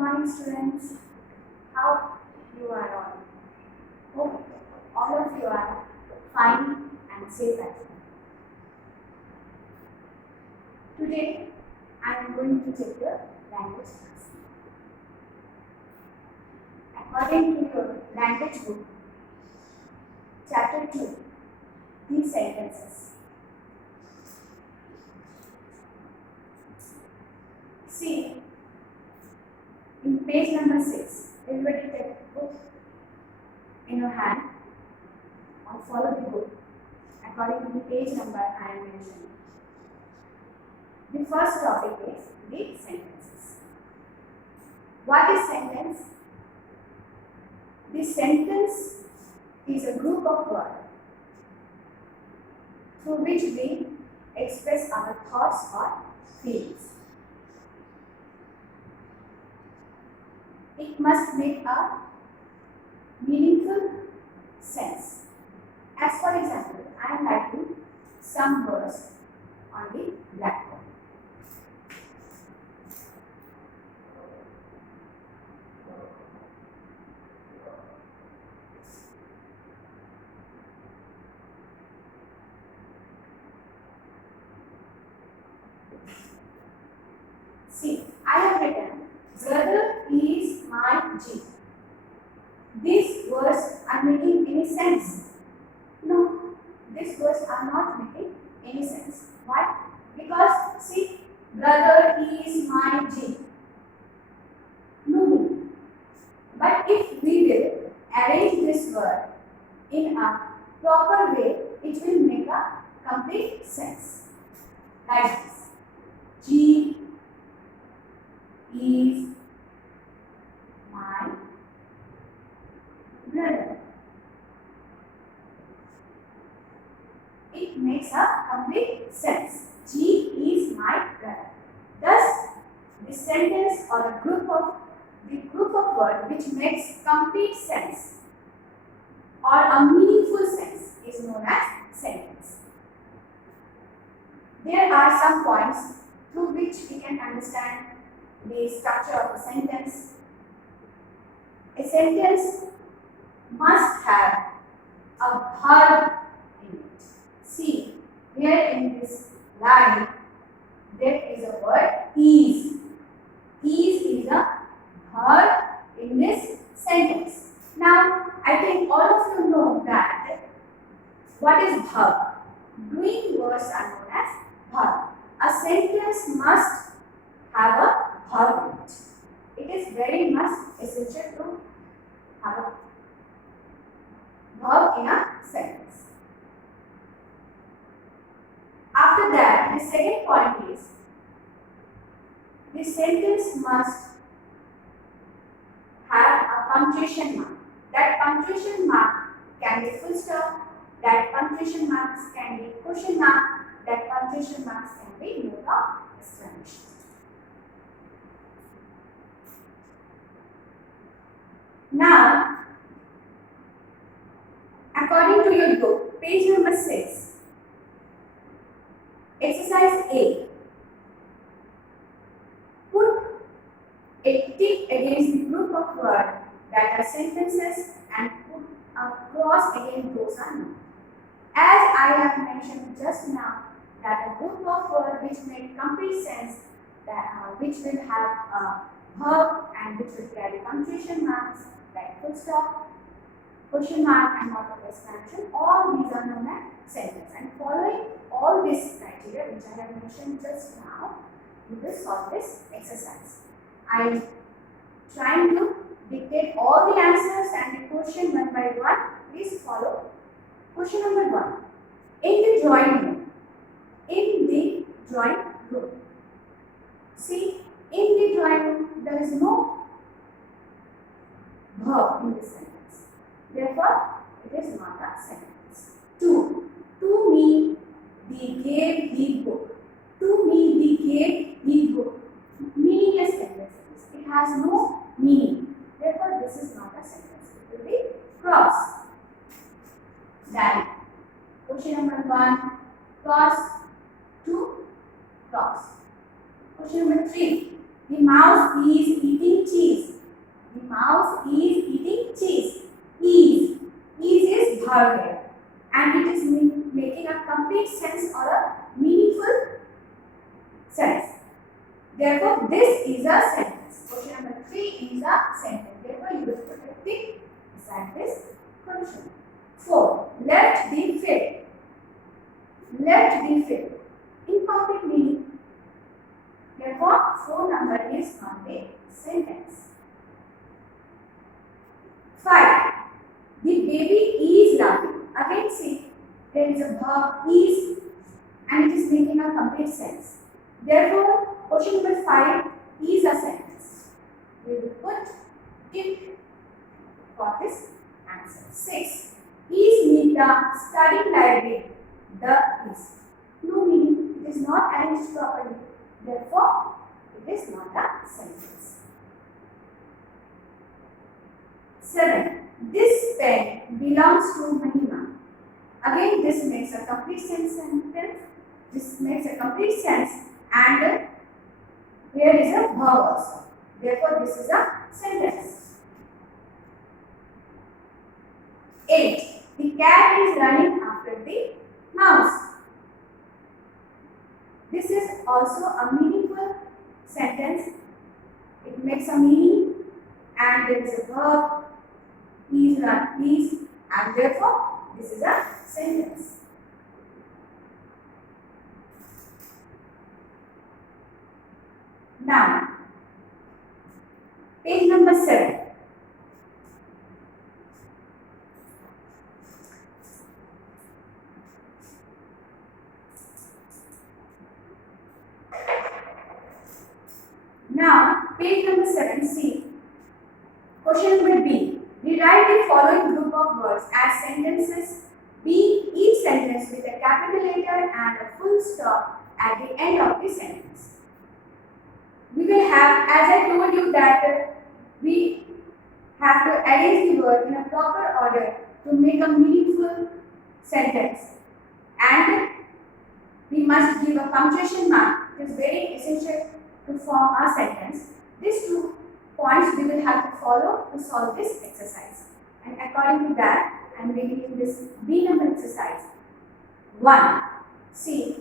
morning, students. How you are all? Hope all of you are fine and safe at home. Today, I am going to take your language class. According to your language book, chapter 2, these sentences. See, in page number 6, everybody take a book in your hand or follow the book according to the page number I am mentioning. The first topic is the sentences. What is sentence? The sentence is a group of words through which we express our thoughts or feelings. It must make a meaningful sense. As for example, I am writing some words on the blackboard. See, I have written, brother is my G. These words are making any sense? No, these words are not making any sense. Why? Because, see, brother is my G. No meaning. But if we will arrange this word in a proper way, it will make a complete sense. Like this. G is my brother. It makes a complete sense. G is my brother. Thus, the sentence or the group of words which makes complete sense or a meaningful sense is known as sentence. There are some points through which we can understand the structure of a sentence. A sentence must have a verb in it. See, here in this line, there is a word is. Is a verb in this sentence. Now, I think all of you know that what is verb? Doing words are known as verb. A sentence must have a verb in it. It is very much essential to have a verb in a sentence. After that, the second point is the sentence must have a punctuation mark. That punctuation mark can be full stop, that punctuation marks can be question mark, that punctuation marks can be note of exclamation. Now, according to your book, page number 6, exercise A. Put a tick against the group of words that are sentences and put a cross against those are not. As I have mentioned just now, that a group of words which make complete sense, which will have a verb and which will carry punctuation marks like full stop, question mark and mark of exclamation, all these are known as sentences. And following all these criteria which I have mentioned just now, you will solve this exercise. I am trying to dictate all the answers and the question one by one. Please follow. Question number 1. In the drawing room. In the drawing room. See, in the drawing room, there is no verb in this sentence. Therefore, it is not a sentence. 2. To me, they gave the book. To me, they gave the book. Meaningless sentences. It has no meaning. Therefore, this is not a sentence. It will be cross. Then, question number 1, cross. 2, cross. Question number 3, The mouse is eating cheese. The mouse is eating cheese. Is. Is verb here. And it is making a complete sense or a meaningful sense. Therefore, this is a sentence. Question number 3 is a sentence. Therefore, you will put a tick beside this question. 4. Left the field. Left the field. Incomplete meaning. Therefore, 4 number is not a sentence. 5. The baby is laughing. Again, see, there is a verb is and it is making a complete sense. Therefore, question number 5 is a sentence. We will put it for this answer. 6. Is Meeta studying library? The is. No meaning. It is not arranged properly. Therefore, it is not a sentence. 7. This pen belongs to Mahima. Again, this makes a complete sentence. This makes a complete sense and here is a verb also. Therefore, this is a sentence. 8. The cat is running after the mouse. This is also a meaningful sentence. It makes a meaning and there is a verb is run is and therefore this is a sentence. Now, page number 7. Now, page number 7, see. Question number B. Rewrite the following group of words as sentences. B. Each sentence with a capital letter and a full stop at the end of the sentence. We will have, as I told you that we have to arrange the word in a proper order to make a meaningful sentence. And we must give a punctuation mark. It is very essential to form a sentence. These 2 points we will have to follow to solve this exercise. And according to that, I am beginning this B number exercise. 1. See,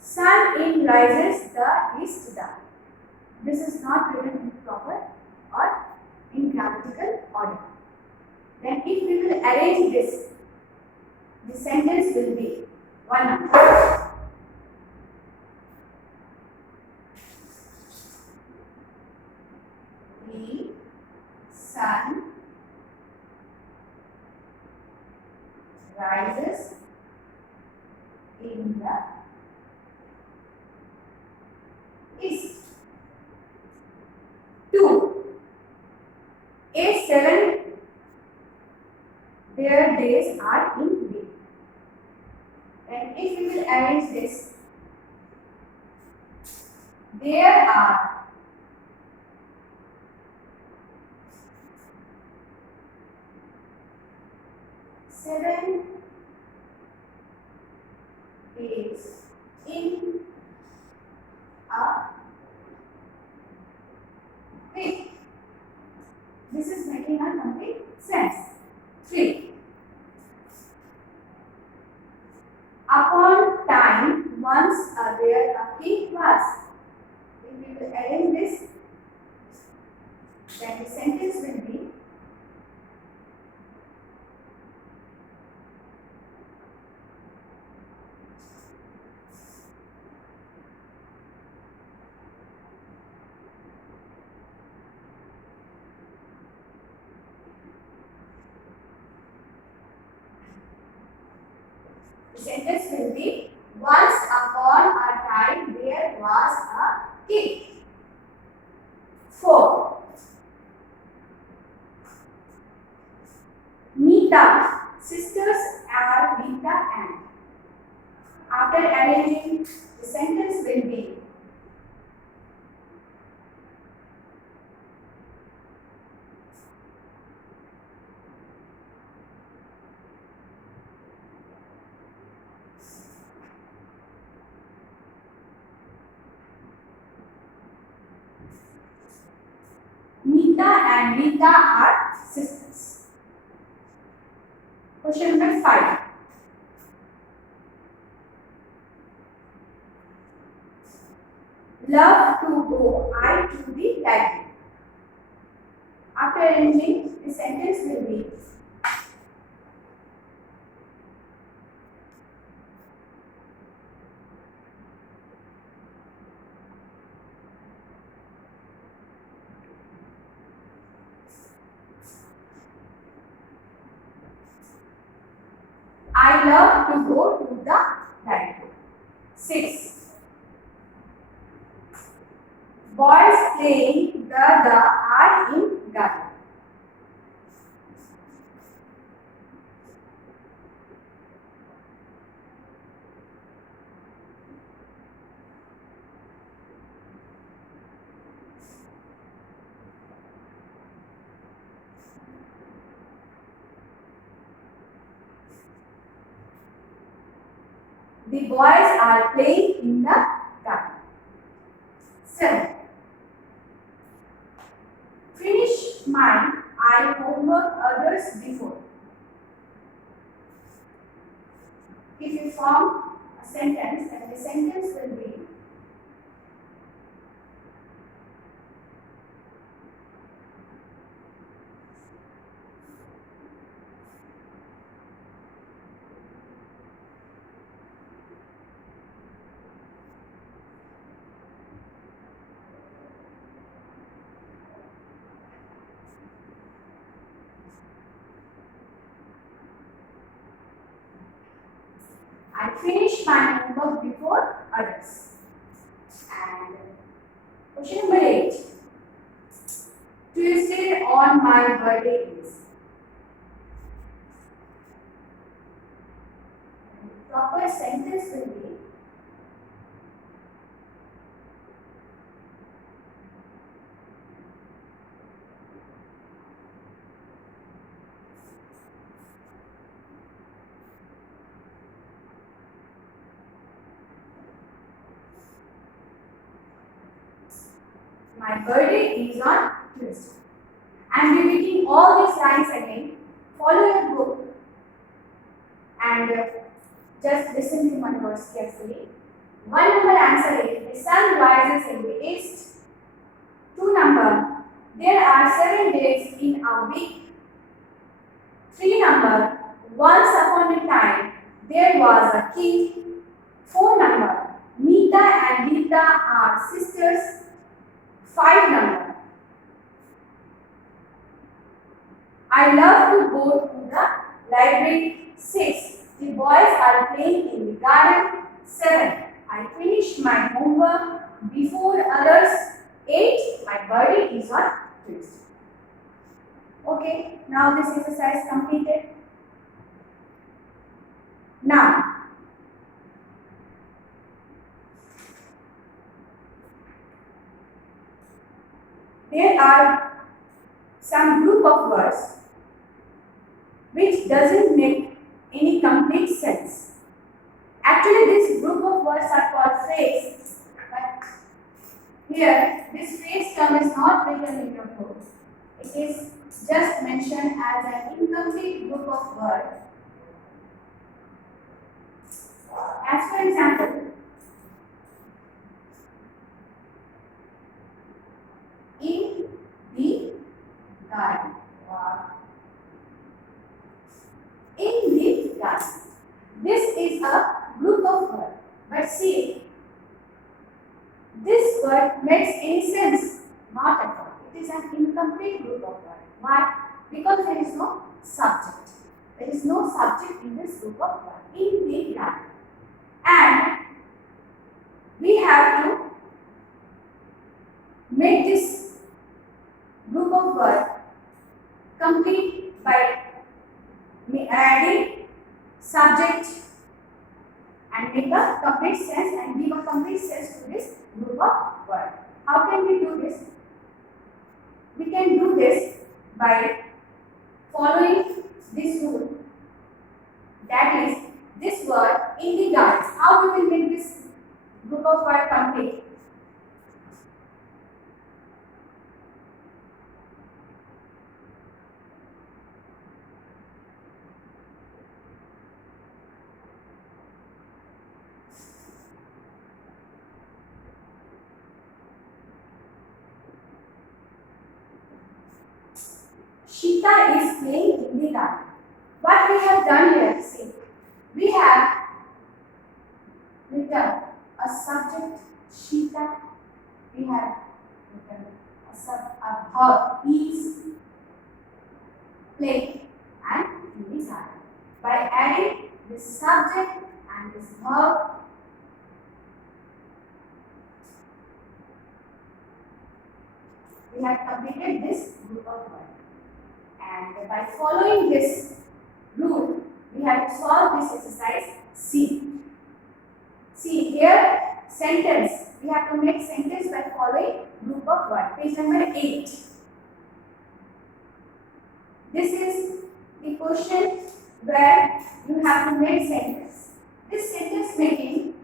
sun in rises the east the. This is not written in proper or in grammatical order. Then if we will arrange this, the sentence will be 1 number. The sun rises in the east. 2. A7 their days are in week. And if we will arrange this, there are 7 days in a week. This is making a complete sense. 3. Upon time, once there a king was. If we will arrange this, then the sentence will be once upon a time there was a king. 4. Meeta, sisters are Meeta and. After arranging, the sentence will be Meeta and Meeta are sisters. Question number 5. Love to go I to the library. After arranging, the sentence will be I love to go to the library. 6. Boys playing the are in garden. The boys are playing in the garden. 7. Finish mine, I homework others before. If you form a sentence, and the sentence will be I finish my homework before others. And question number 8. Tuesday on my birthday is. Proper sentence will be my birthday is on Tuesday. I am repeating all these lines again. Follow your book and just listen to my words carefully. 1 number answer is the sun rises in the east. 2 number, there are 7 days in a week. 3 number, once upon a time there was a king. 4 number, Meeta and Geeta are sisters. 5 number, I love to go to the library. 6, the boys are playing in the garden. 7, I finish my homework before others. 8, my birthday is on Tuesday. Okay, now this exercise completed. Now, there are some group of words which doesn't make any complete sense. Actually, this group of words are called phrase, but here this phrase term is not written in your book. It is just mentioned as an incomplete group of words. As for example, in the garden. In the garden. This is a group of words. But see, this word makes any sense? Not at all. It is an incomplete group of words. Why? Because there is no subject. There is no subject in this group of words. In the garden. And we have to make this group of words complete by adding subject and make a complete sense and give a complete sense to this group of words. How can we do this? We can do this by following this rule. That is, this word in the garden. How we will make this group of words complete? Shita is playing in the garden. What we have done here, see, we have written a subject, Shita. We have written a verb, is playing and in the garden. By adding this subject and this verb, we have completed this group of words. And by following this rule, we have to solve this exercise C. See here, sentence. We have to make sentence by following group of words. Page number 8. This is the question where you have to make sentence. This sentence making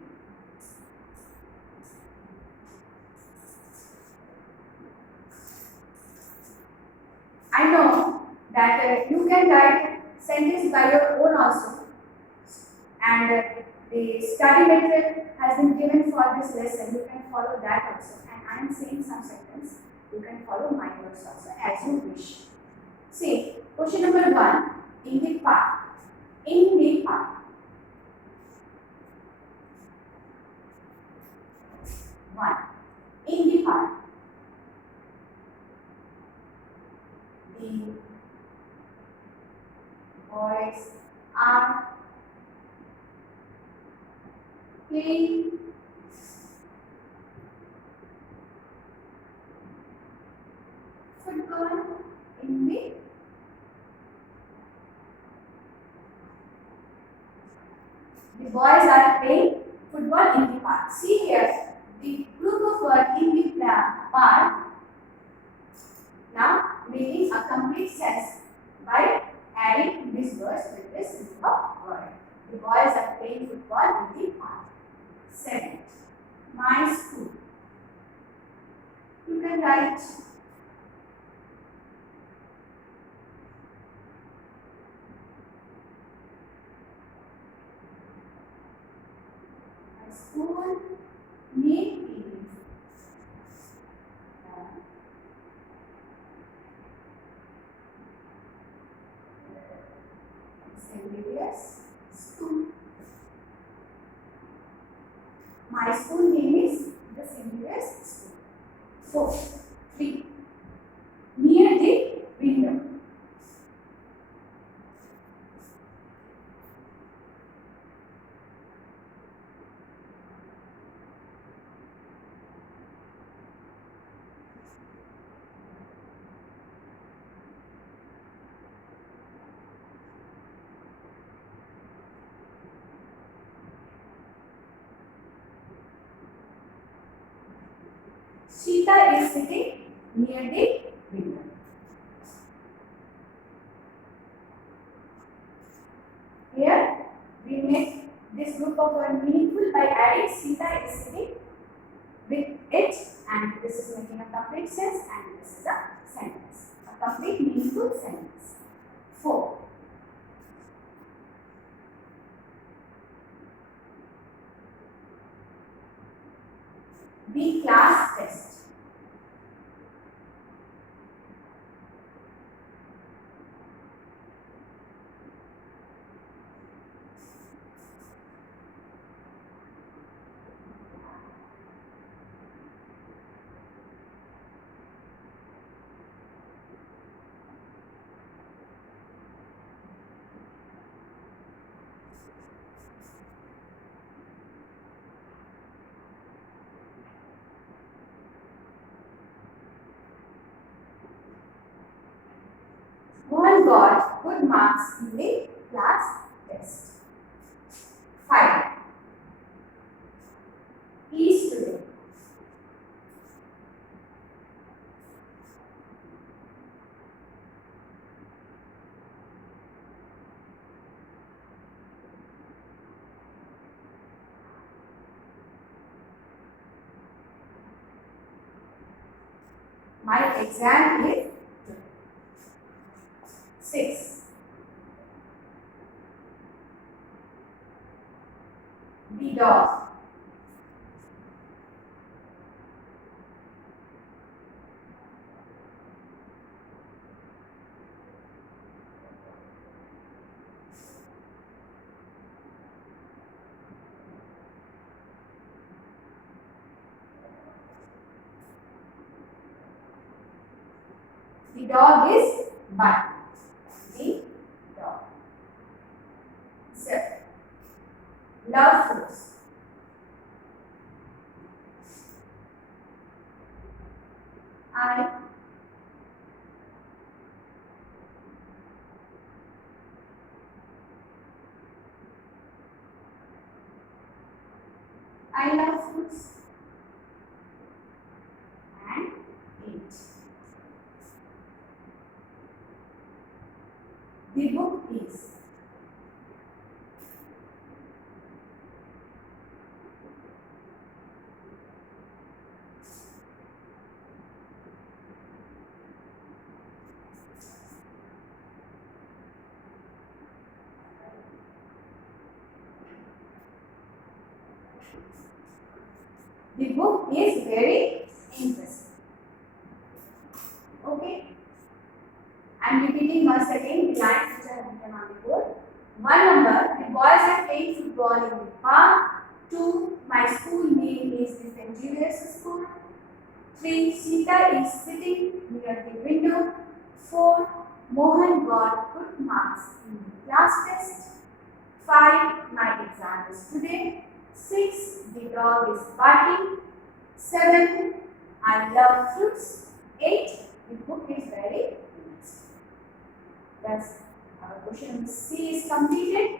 I know that you can write sentence by your own also, and the study material has been given for this lesson. You can follow that also, and I am saying some sentence. You can follow my words also as you wish. See, question number 1, in the park. In the park. One, in the park. The boys are playing football in the boys are playing football in the park. See here, the group of words in the park now making a complete sense by adding these words with this group of words. The boys are playing football in the park. Second, my school. You can write my school name is St. Xavier's School. My school name is the St. Xavier's School. 4, 3. Near the window. Sita is sitting near the window. Here we make this group of words meaningful by adding Sita is sitting with it, and this is making a complete sense, and this is a sentence. A complete meaningful sentence. 4. The class test. Mohan got good marks in the class test. 5. He student. My exam is 6. The dog. The dog is barking. The dog. Z. Love fruits. I love fruits and eat. The book is. The book is very interesting. Okay. I am repeating once again the lines which I have written on the board. 1 number, the boys are playing football in the park. 2, my school name is the St. Julius School. 3, Sita is sitting near the window. 4, Mohan got good marks in the class test. 5, my exam is today. 6, the dog is barking. 7, I love fruits. 8, the book is very interesting. Thus, our question number C is completed.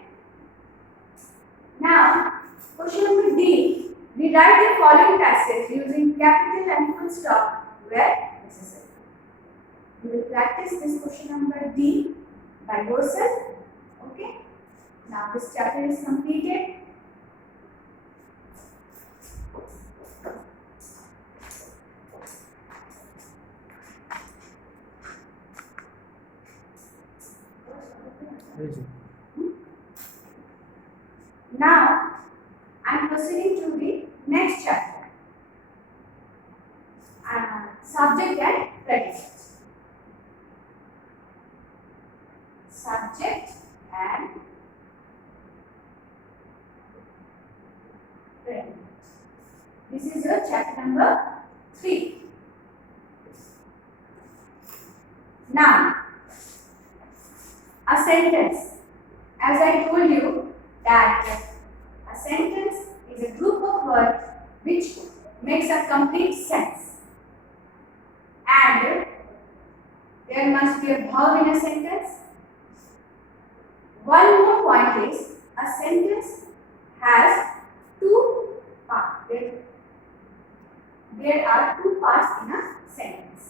Now, question number D. Rewrite the following passage using capital and full stop where necessary. You will practice this question number D by yourself. Okay. Now, this chapter is completed. Now, I am proceeding to the next chapter. Subject and predicate. Subject and predicate. This is your chapter number 3. Now, a sentence. As I told you that a sentence is a group of words which makes a complete sense. And there must be a verb in a sentence. One more point is a sentence has 2 parts. There are 2 parts in a sentence.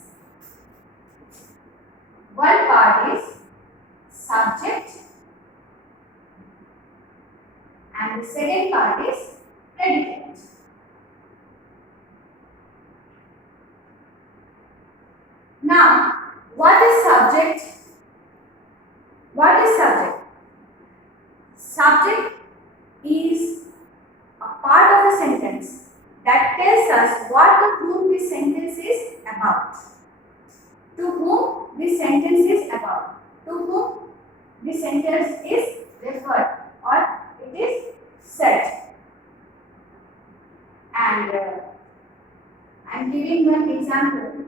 One part is subject and the second part is predicate. Now, what is subject? What is subject? Subject is a part of a sentence that tells us what or whom this sentence is about. To whom this sentence is about. To whom this sentence is referred or it is said. And I am giving one example.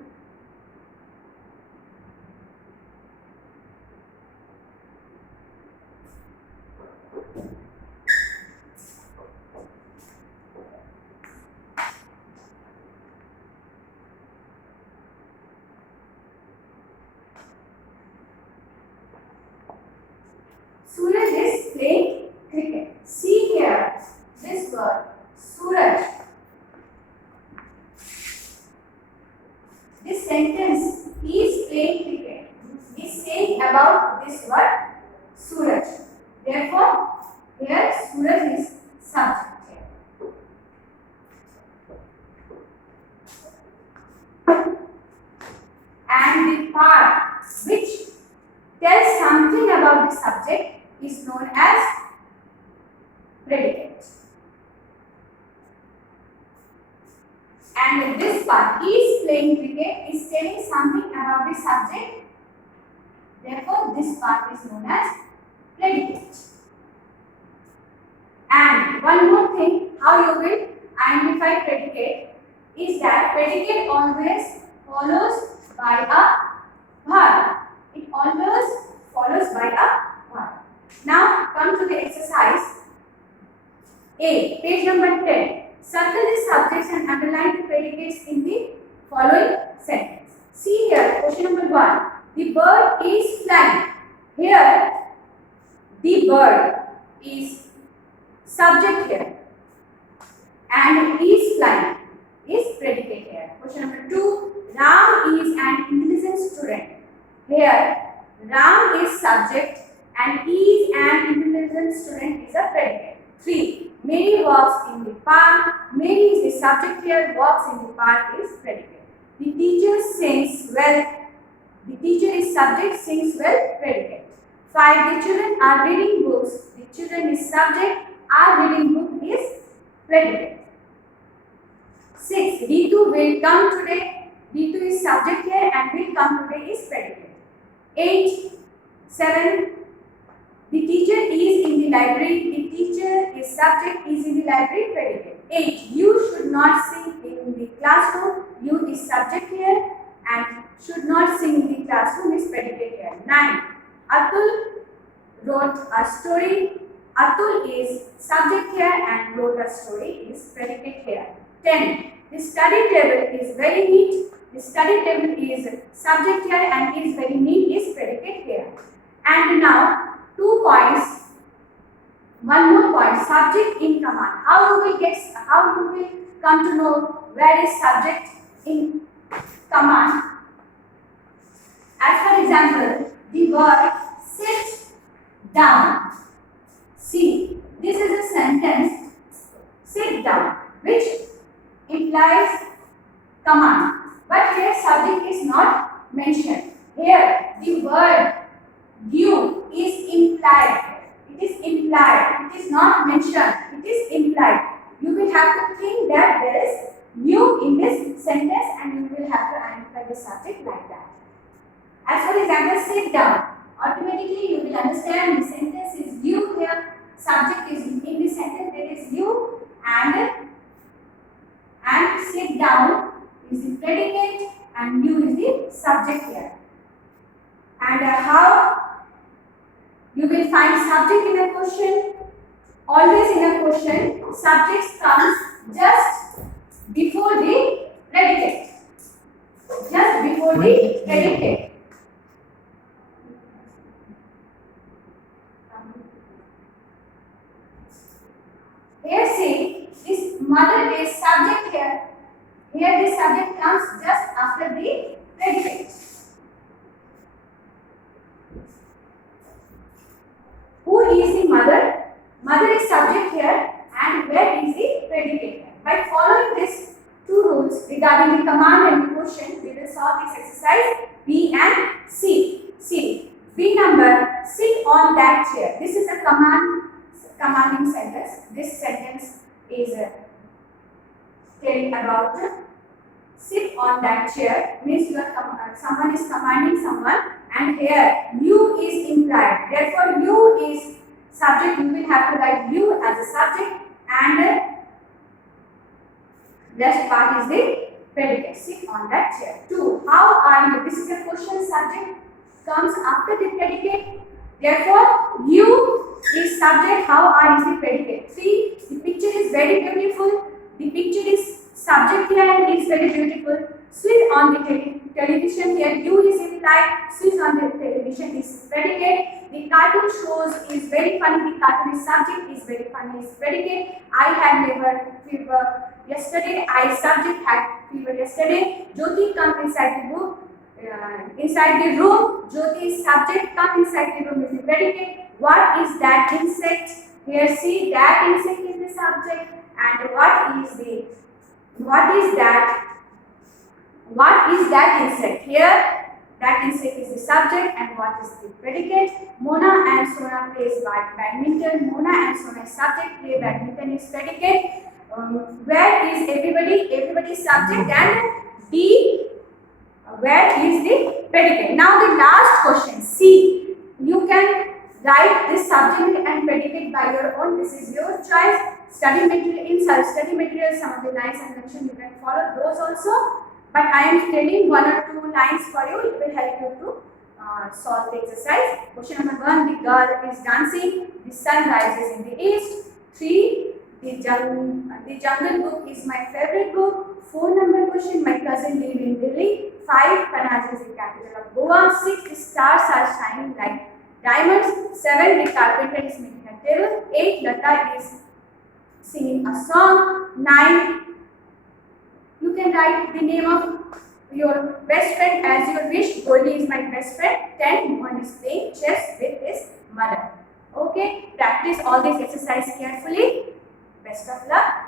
Suraj is playing cricket. See here, this word, Suraj. This sentence, he is playing cricket, is saying about this word, Suraj. Therefore, here Suraj is subject. And the part which tells something about the subject is known as predicate. And this part, he is playing cricket, is telling something about the subject. Therefore, this part is known as predicate. And one more thing, how you will identify predicate is that predicate always follows by a question number 1. The bird is flying. Here, the bird is subject here and is flying is predicate here. Question number 2. Ram is an intelligent student. Here, Ram is subject and is an intelligent student is a predicate. 3. Mary walks in the park. Mary is the subject here. Walks in the park is predicate. The teacher sings well. The teacher is subject, sings well, predicate. 5. The children are reading books. The children is subject, are reading book is predicate. 6. Ritu will come today. Ritu is subject here and will come today is predicate. 8. 7. The teacher is in the library. The teacher is subject, is in the library, predicate. 8. You should not sing in the classroom. You is subject here and should not sing in the classroom is predicate here. 9. Atul wrote a story. Atul is subject here and wrote a story is predicate here. 10. The study table is very neat. The study table is subject here and is very neat is predicate here. And now 2 points. One more point. Subject in command. How you will come to know where is subject in command? As for example, the word sit down. See, this is a sentence, sit down, which implies command. But here subject is not mentioned. Here the word you is implied. It is implied. It is not mentioned. It is implied. You will have to think that there is you in this sentence and you will have to identify the subject like that. As for example, sit down. Automatically you will understand the sentence is you here. Subject is in the sentence there is you and sit down is the predicate and you is the subject here. And how you will find subject in a question? Always in a question, subject comes just before the predicate. Just before the predicate. Here see, this mother is subject here. Here the subject comes just after the predicate. Who is the mother? Mother is subject here and where is the predicate here? By following these 2 rules regarding the command and the question, we will solve this exercise B and C. See, B number, sit on that chair. This is a commanding sentence. This sentence is telling about sit on that chair, means you are someone is commanding someone and here you is implied. Therefore, you is subject. You will have to write you as a subject and rest part is the predicate. Sit on that chair. 2. How are you? This is a question. Subject comes after the predicate. Therefore, you is subject. How are is the predicate. 3. The picture is very beautiful. The picture is subject here and is very beautiful. Switch on the television here. You is implied. Switch on the television is predicate. The cartoon shows is very funny. The cartoon is subject. Is very funny is predicate. I had fever yesterday. I subject had fever yesterday. Jyoti come inside the book. Inside the room. Jyoti is subject. Come inside the room is the predicate. What is that insect? Here see that insect is the subject and what is that insect? Here that insect is the subject and what is the predicate? Mona and Sona plays badminton. Mona and Sona is subject, play badminton is predicate. Where is everybody? Everybody is subject and B, where is the predicate? Now the last question, C. You can write this subject and predicate by your own. This is your choice. Study material, in study material, some of the lines I mentioned, you can follow those also. But I am telling 1 or 2 lines for you. It will help you to solve the exercise. Question number 1, the girl is dancing. The sun rises in the east. 3, the jungle book is my favorite book. 4-number question, my cousin live in Delhi. 5, Panaji is the capital of Goa. 6, stars are shining like diamonds. 7, the carpenter is making a table. 8, Lata is singing a song. 9, you can write the name of your best friend as your wish. Goldie is my best friend. 10, Mohan is playing chess with his mother. Okay, practice all this exercise carefully. Best of luck.